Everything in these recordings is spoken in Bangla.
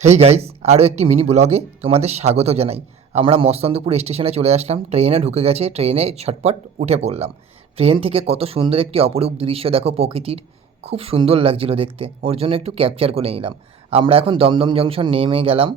হেই গাইস, আরও একটি মিনি ব্লগে তোমাদের স্বাগত জানাই। আমরা মস্তন্দপুর স্টেশনে চলে আসলাম। ট্রেনে ঢুকে গেছে, ট্রেনে ছটপট উঠে পড়লাম। ট্রেন থেকে কত সুন্দর একটি অপরূপ দৃশ্য দেখো প্রকৃতির, খুব সুন্দর লাগছিল দেখতে, ওর জন্য একটু ক্যাপচার করে নিলাম। আমরা এখন দমদম জংশন নেমে গেলাম।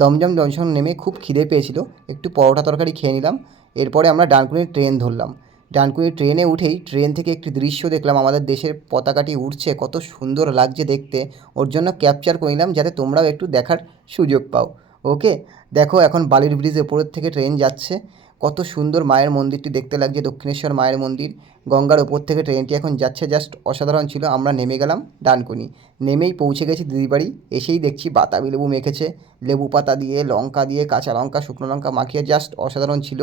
দমদম জংশন নেমে খুব খিদে পেয়েছিল, একটু পরোটা তরকারি খেয়ে নিলাম। এরপরে আমরা ডানকুনির ট্রেন ধরলাম। ডানকুনির ট্রেনে উঠেই ট্রেন থেকে একটি দৃশ্য দেখলাম, আমাদের দেশের পতাকাটি উড়ছে, কত সুন্দর লাগছে দেখতে। ওর জন্য ক্যাপচার করে নিলাম যাতে তোমরাও একটু দেখার সুযোগ পাও। ওকে, দেখো এখন বালির ব্রিজের উপরের থেকে ট্রেন যাচ্ছে। কত সুন্দর মায়ের মন্দিরটি দেখতে লাগছে, দক্ষিণেশ্বর মায়ের মন্দির। গঙ্গার ওপর থেকে ট্রেনটি এখন যাচ্ছে, জাস্ট অসাধারণ ছিল। আমরা নেমে গেলাম ডানকুনি। নেমেই পৌঁছে গেছি দিদির বাড়ি। এসেই দেখছি বাতাবি লেবু মেখেছে, লেবু পাতা দিয়ে, লঙ্কা দিয়ে, কাঁচা লঙ্কা, শুকনো লঙ্কা মাখিয়ে, জাস্ট অসাধারণ ছিল।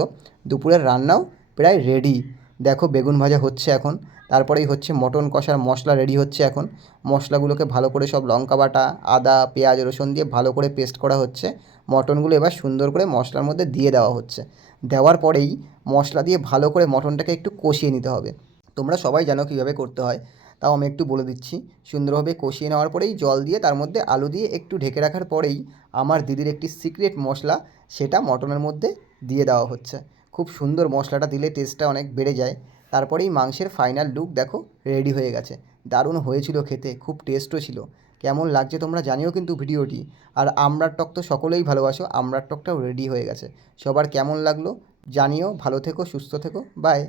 দুপুরের রান্নাও প্রায় রেডি। দেখো বেগুন ভাজা হচ্ছে এখন, তারপরেই হচ্ছে মটন কষার মশলা রেডি হচ্ছে এখন। মশলাগুলোকে ভালো করে সব লঙ্কা বাটা, আদা, পেঁয়াজ, রসুন দিয়ে ভালো করে পেস্ট করা হচ্ছে। মটনগুলো এবার সুন্দর করে মশলার মধ্যে দিয়ে দেওয়া হচ্ছে। দেওয়ার পরেই মশলা দিয়ে ভালো করে মটনটাকে একটু কষিয়ে নিতে হবে। তোমরা সবাই জানো কীভাবে করতে হয়, তাও আমি একটু বলে দিচ্ছি। সুন্দরভাবে কষিয়ে নেওয়ার পরেই জল দিয়ে, তার মধ্যে আলু দিয়ে একটু ঢেকে রাখার পরেই আমার দিদির একটি সিক্রেট মশলা, সেটা মটনের মধ্যে দিয়ে দেওয়া হচ্ছে। খুব সুন্দর, মশলাটা দিলে টেস্টটা অনেক বেড়ে যায়। তারপরেই মাংসের ফাইনাল লুক দেখো, রেডি হয়ে গেছে। দারুণ হয়েছিল খেতে, খুব টেস্টও ছিল। কেমন লাগছে তোমরা জানিও কিন্তু ভিডিওটি। আর আমড়ার টক তো সকলেই ভালোবাসো, আমড়ার টকটাও রেডি হয়ে গেছে। সবার কেমন লাগলো জানিও। ভালো থেকো, সুস্থ থেকো, বাই।